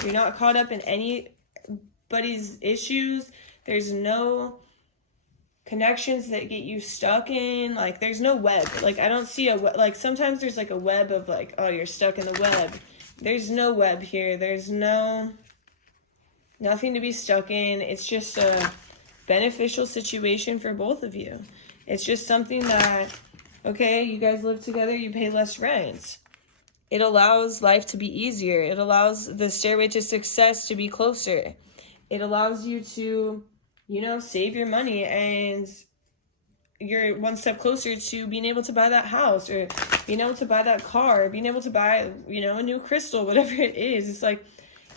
You're not caught up in anybody's issues. There's no connections that get you stuck in. Like, there's no web. Like, I don't see like, sometimes there's, like, a web of, like, oh, you're stuck in the web. There's no web here. There's nothing to be stuck in. It's just a beneficial situation for both of you. It's just something that, okay, you guys live together, you pay less rent. It allows life to be easier. It allows the stairway to success to be closer. It allows you to, save your money, and you're one step closer to being able to buy that house, or being able to buy that car, or being able to buy, a new crystal, whatever it is. It's like,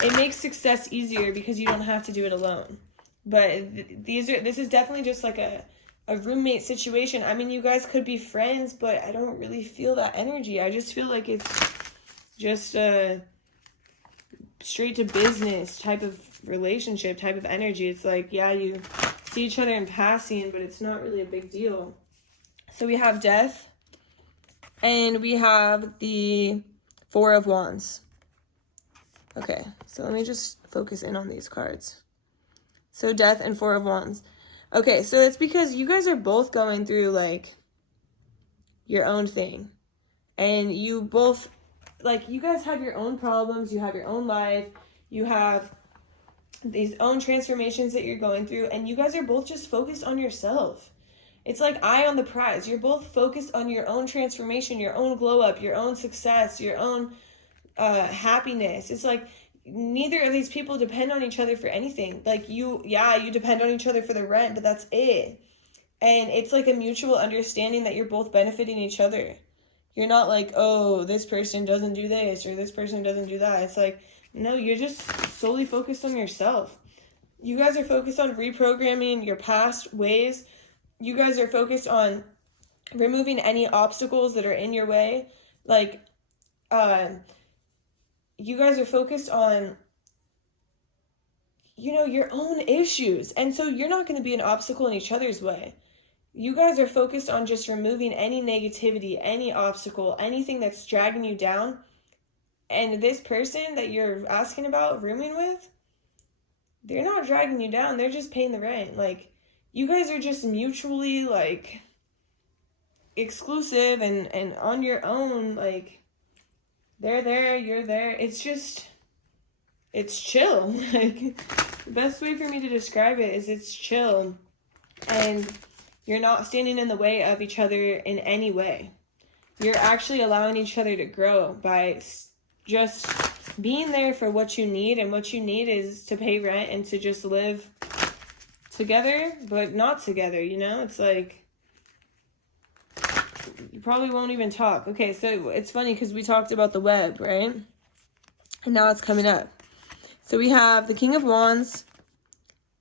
it makes success easier because you don't have to do it alone. But this is definitely just like a roommate situation. I mean, you guys could be friends, but I don't really feel that energy. I just feel like it's just a straight to business type of relationship, type of energy. It's like, yeah, you see each other in passing, but it's not really a big deal. So we have Death, and we have the Four of Wands. Okay, so let me just focus in on these cards. So Death and Four of Wands. Okay, so it's because you guys are both going through, like, your own thing. And you both, like, you guys have your own problems. You have your own life. You have these own transformations that you're going through. And you guys are both just focused on yourself. It's like eye on the prize. You're both focused on your own transformation, your own glow up, your own success, your own happiness. It's like, neither of these people depend on each other for anything. Like, you depend on each other for the rent, but that's it. And it's like a mutual understanding that you're both benefiting each other. You're not like, oh, this person doesn't do this or this person doesn't do that. It's like, no, you're just solely focused on yourself. You guys are focused on reprogramming your past ways. You guys are focused on removing any obstacles that are in your way. Like, you guys are focused on, your own issues. And so you're not going to be an obstacle in each other's way. You guys are focused on just removing any negativity, any obstacle, anything that's dragging you down. And this person that you're asking about rooming with, they're not dragging you down. They're just paying the rent. Like, you guys are just mutually, like, exclusive and on your own. Like, they're there, you're there. It's just, it's chill. Like, the best way for me to describe it is it's chill. And you're not standing in the way of each other in any way. You're actually allowing each other to grow by just being there for what you need. And what you need is to pay rent and to just live together, but not together, It's like, you probably won't even talk. Okay, so it's funny because we talked about the web, right? And now it's coming up. So we have the King of Wands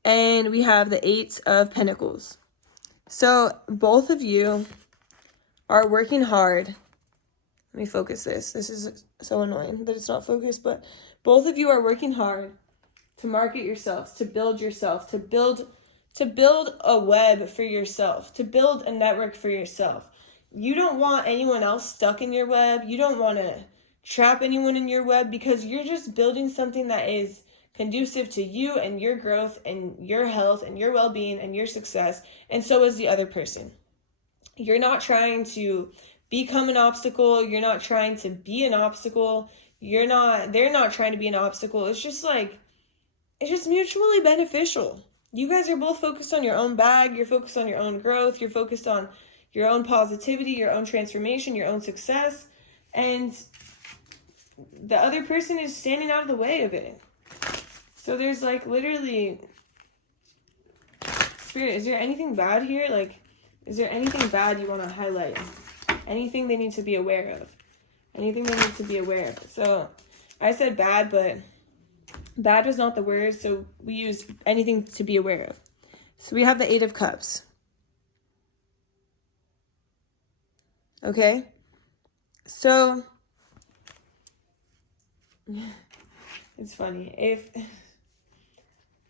and we have the Eight of Pentacles. So both of you are working hard. Let me focus this. This is so annoying that it's not focused, but both of you are working hard to market yourselves, to build yourself, to build a web for yourself, to build a network for yourself. You don't want anyone else stuck in your web. You don't want to trap anyone in your web because you're just building something that is conducive to you and your growth and your health and your well-being and your success, and so is the other person. You're not trying to become an obstacle. You're not trying to be an obstacle. They're not trying to be an obstacle. It's just like, it's just mutually beneficial. You guys are both focused on your own bag. You're focused on your own growth. You're focused on, your own positivity, your own transformation, your own success, and the other person is standing out of the way of it. So there's like literally, Spirit, is there anything bad here? Like, is there anything bad you want to highlight? Anything they need to be aware of? Anything they need to be aware of? So I said bad, but bad was not the word, so we used anything to be aware of. So we have the 8 of Cups. Okay? So it's funny. If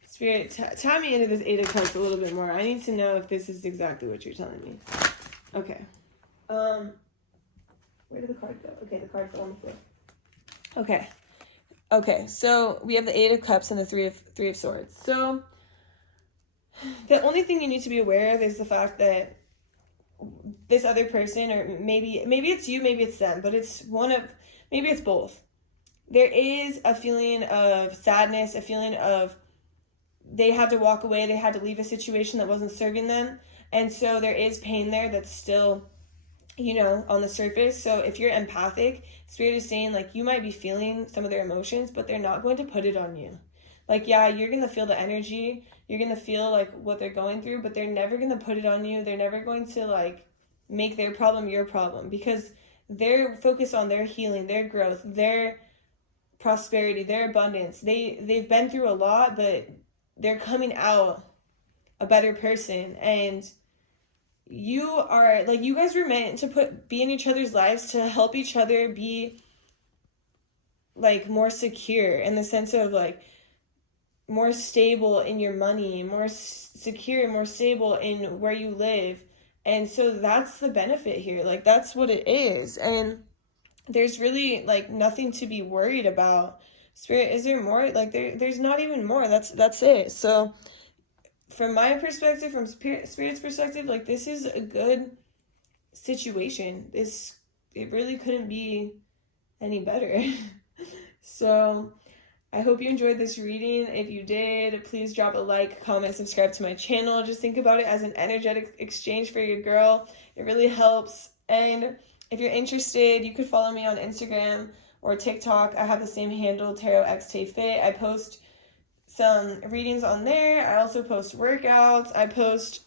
Spirit, tie me into this 8 of Cups a little bit more. I need to know if this is exactly what you're telling me. Okay. Where did the card go? Okay, the card fell on the floor. Okay. Okay, so we have the 8 of Cups and the 3 of Swords. So the only thing you need to be aware of is the fact that this other person, or maybe it's you, maybe it's them, but it's maybe it's both. There is a feeling of sadness, a feeling of they had to walk away, they had to leave a situation that wasn't serving them. And so there is pain there that's still, on the surface. So if you're empathic, Spirit is saying, like, you might be feeling some of their emotions, but they're not going to put it on you. Like, yeah, you're going to feel the energy, you're going to feel, like, what they're going through, but they're never going to put it on you. They're never going to, like, make their problem your problem, because they're focused on their healing, their growth, their prosperity, their abundance. They've been through a lot, but they're coming out a better person. And you are, like, you guys were meant to be in each other's lives to help each other be, like, more secure, in the sense of, like, more stable in your money, more secure, more stable in where you live. And so that's the benefit here. Like, that's what it is. And there's really, like, nothing to be worried about. Spirit, is there more? Like, there's not even more. That's it. So from my perspective, from Spirit's perspective, like, this is a good situation. It really couldn't be any better. So I hope you enjoyed this reading. If you did, please drop a like, comment, subscribe to my channel. Just think about it as an energetic exchange for your girl. It really helps. And if you're interested, you could follow me on Instagram or TikTok. I have the same handle, TarotXTayFit. I post some readings on there. I also post workouts. I post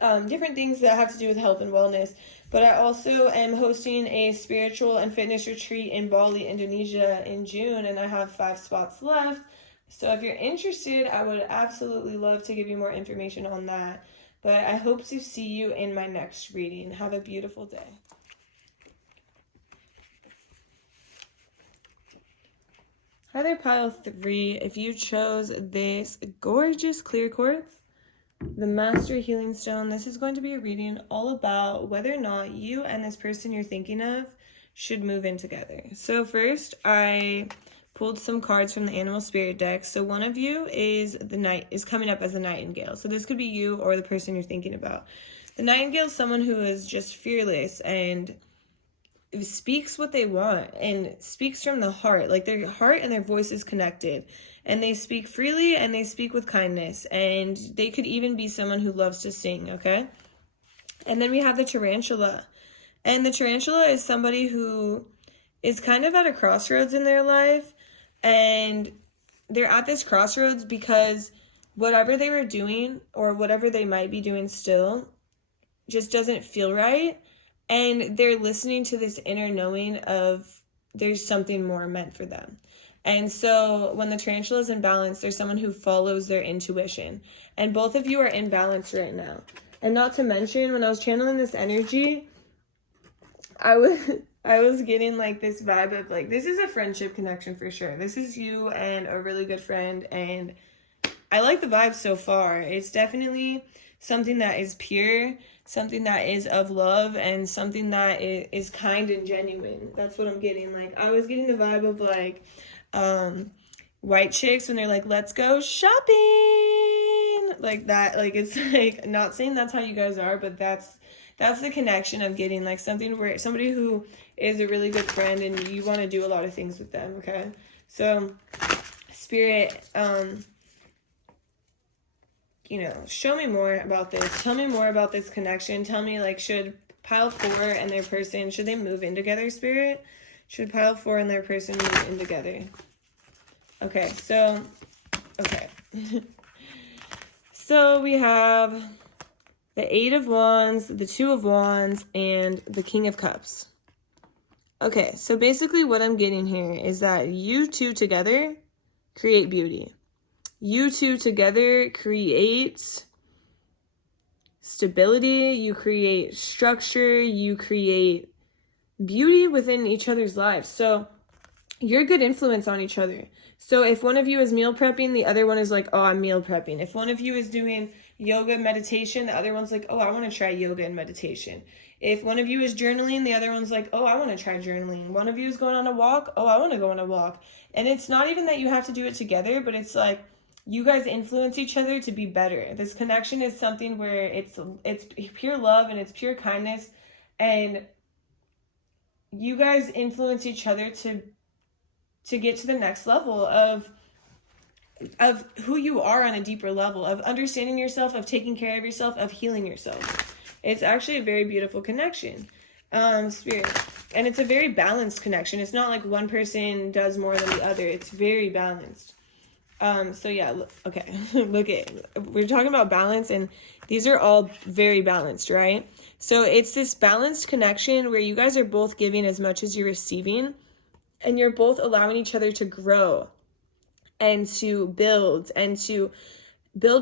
different things that have to do with health and wellness. But I also am hosting a spiritual and fitness retreat in Bali, Indonesia in June, and I have 5 spots left. So if you're interested, I would absolutely love to give you more information on that. But I hope to see you in my next reading. Have a beautiful day. Hi there, pile 3. If you chose this gorgeous clear quartz, the Master Healing Stone, this is going to be a reading all about whether or not you and this person you're thinking of should move in together. So first, I pulled some cards from the Animal Spirit deck. So one of you is coming up as the Nightingale. So this could be you or the person you're thinking about. The Nightingale is someone who is just fearless and speaks what they want and speaks from the heart. Like, their heart and their voice is connected. And they speak freely and they speak with kindness. And they could even be someone who loves to sing, okay? And then we have the Tarantula. And the Tarantula is somebody who is kind of at a crossroads in their life. And they're at this crossroads because whatever they were doing, or whatever they might be doing still, just doesn't feel right. And they're listening to this inner knowing of there's something more meant for them. And so when the Tarantula is in balance, there's someone who follows their intuition. And both of you are in balance right now. And not to mention, when I was channeling this energy, I was getting, like, this vibe of, like, this is a friendship connection for sure. This is you and a really good friend. And I like the vibe so far. It's definitely something that is pure, something that is of love, and something that is kind and genuine. That's what I'm getting. Like, I was getting the vibe of, like, white chicks when they're like, let's go shopping, like that. Like, it's like, not saying that's how you guys are, but that's the connection I'm getting. Like, somebody who is a really good friend and you want to do a lot of things with them. Okay, so Spirit, you know, show me more about this. Tell me more about this connection. Tell me, like, should pile 4 and their person, should they move in together, Spirit? Should pile 4 and their person move in together? Okay, so, okay. So we have the 8 of Wands, the 2 of Wands, and the King of Cups. Okay, so basically what I'm getting here is that you two together create beauty. You two together create stability, you create structure, you create beauty within each other's lives. So you're a good influence on each other. So if one of you is meal prepping, the other one is like, oh, I'm meal prepping. If one of you is doing yoga and meditation, the other one's like, oh, I want to try yoga and meditation. If one of you is journaling, the other one's like, oh, I want to try journaling. One of you is going on a walk, oh, I want to go on a walk. And it's not even that you have to do it together, but it's like you guys influence each other to be better. This connection is something where it's pure love and it's pure kindness, and you guys influence each other to get to the next level of who you are on a deeper level, of understanding yourself, of taking care of yourself, of healing yourself. It's actually a very beautiful connection, Spirit. And it's a very balanced connection. It's not like one person does more than the other. It's very balanced. So yeah, okay, look at, we're talking about balance, and these are all very balanced, right? So it's this balanced connection where you guys are both giving as much as you're receiving, and you're both allowing each other to grow and to build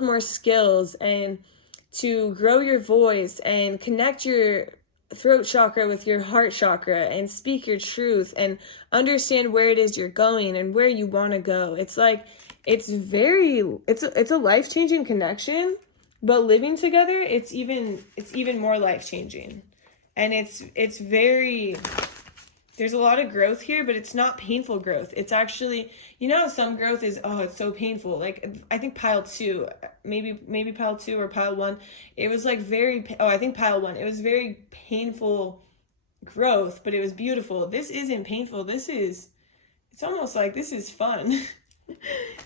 more skills and to grow your voice and connect your throat chakra with your heart chakra and speak your truth and understand where it is you're going and where you want to go. It's like, it's a life-changing connection, but living together, it's even more life-changing. And it's very, there's a lot of growth here, but it's not painful growth. It's actually, you know, some growth is, oh, it's so painful. Like, I think pile 2, maybe pile 2 or pile 1, it was like I think pile 1, it was very painful growth, but it was beautiful. This isn't painful. It's almost like this is fun.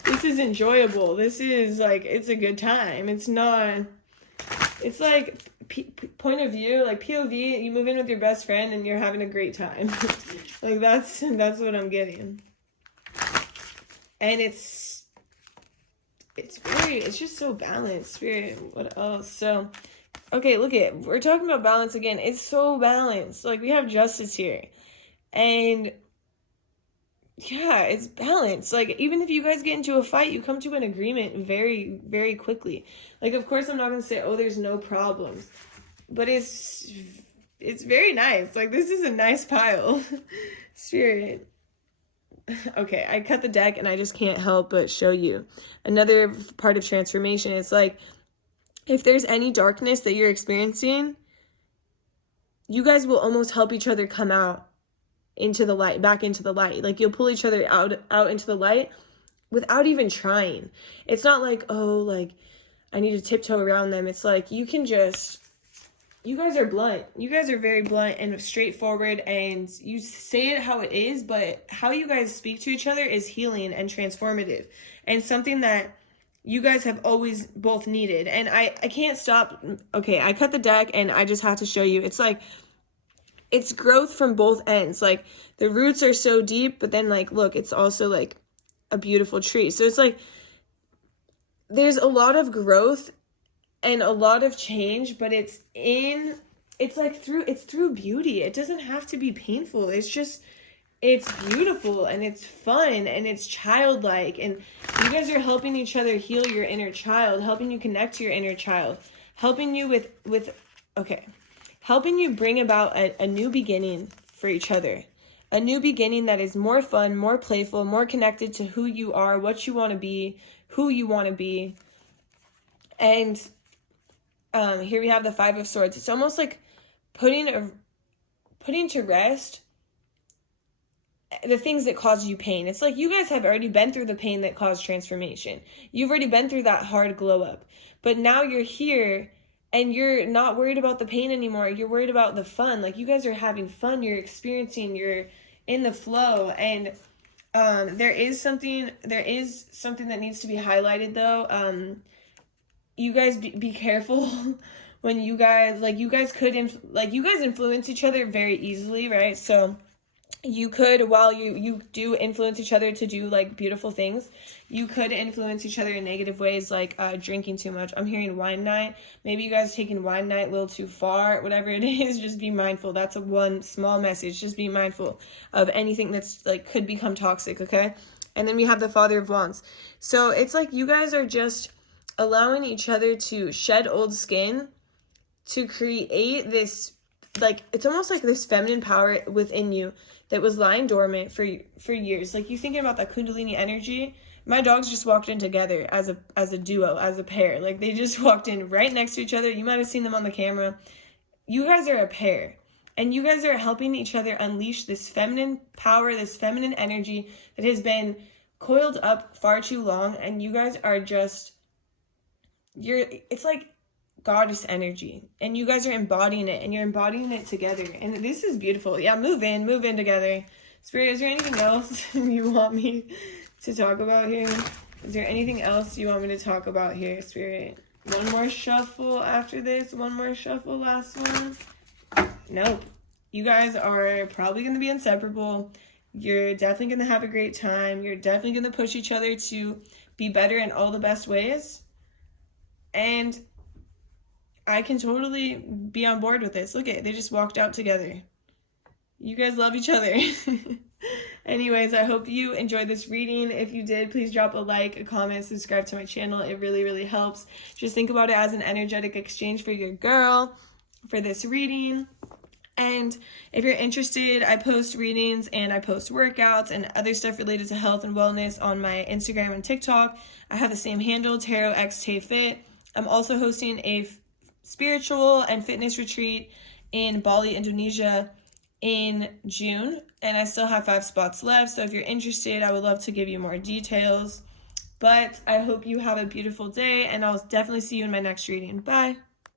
This is enjoyable. This is like, it's a good time. It's not, it's like point of view, like POV, you move in with your best friend and you're having a great time. Like that's what I'm getting. And it's just so balanced, Spirit. What else? So, okay, we're talking about balance again. It's so balanced. Like, we have justice here. And yeah, it's balanced. Like, even if you guys get into a fight, you come to an agreement very, very quickly. Like, of course, I'm not going to say, oh, there's no problems. But it's very nice. Like, this is a nice pile. Spirit. Okay, I cut the deck and I just can't help but show you. Another part of transformation is like, if there's any darkness that you're experiencing, you guys will almost help each other come out into the light, back into the light. Like, you'll pull each other out into the light without even trying. It's not like, oh, like, I need to tiptoe around them. It's like, you guys are blunt. You guys are very blunt and straightforward, and you say it how it is, but how you guys speak to each other is healing and transformative, and something that you guys have always both needed. And I can't stop. Okay, I cut the deck and I just have to show you. It's like, it's growth from both ends. Like, the roots are so deep, but then, like, look, it's also like a beautiful tree. So it's like, there's a lot of growth and a lot of change, but it's through beauty. It doesn't have to be painful. It's beautiful and it's fun and it's childlike, and you guys are helping each other heal your inner child, helping you connect to your inner child, helping you helping you bring about a new beginning for each other. A new beginning that is more fun, more playful, more connected to who you are, what you want to be, who you want to be. And here we have the 5 of Swords. It's almost like putting to rest the things that cause you pain. It's like you guys have already been through the pain that caused transformation. You've already been through that hard glow up. But now you're here and you're not worried about the pain anymore. You're worried about the fun. Like, you guys are having fun. You're experiencing, you're in the flow. And there is something that needs to be highlighted though. you guys be careful when you guys, like, you guys could, you guys influence each other very easily, right? So you could, while you do influence each other to do, like, beautiful things, you could influence each other in negative ways, like drinking too much. I'm hearing wine night. Maybe you guys taking wine night a little too far. Whatever it is, just be mindful. That's one small message. Just be mindful of anything that's, like, could become toxic, okay? And then we have the Father of Wands. So it's like you guys are just allowing each other to shed old skin to create this, like, it's almost like this feminine power within you that was lying dormant for years. Like, you thinking about that Kundalini energy. My dogs just walked in together as a duo, as a pair. Like, they just walked in right next to each other. You might have seen them on the camera. You guys are a pair, and you guys are helping each other unleash this feminine power, this feminine energy that has been coiled up far too long. And you guys are just, it's like goddess energy, and you guys are embodying it, and you're embodying it together, and this is beautiful. Yeah, move in together. Spirit, is there anything else you want me to talk about here? Is there anything else you want me to talk about here, Spirit? One more shuffle after this. One more shuffle, last one. Nope. You guys are probably going to be inseparable. You're definitely going to have a great time. You're definitely going to push each other to be better in all the best ways. And I can totally be on board with this. Look at it. They just walked out together. You guys love each other. Anyways, I hope you enjoyed this reading. If you did, please drop a like, a comment, subscribe to my channel. It really, really helps. Just think about it as an energetic exchange for your girl for this reading. And if you're interested, I post readings and I post workouts and other stuff related to health and wellness on my Instagram and TikTok. I have the same handle, TarotXTayFit. I'm also hosting a spiritual and fitness retreat in Bali, Indonesia in June, and I still have 5 spots left. So if you're interested, I would love to give you more details. But I hope you have a beautiful day, and I'll definitely see you in my next reading. Bye.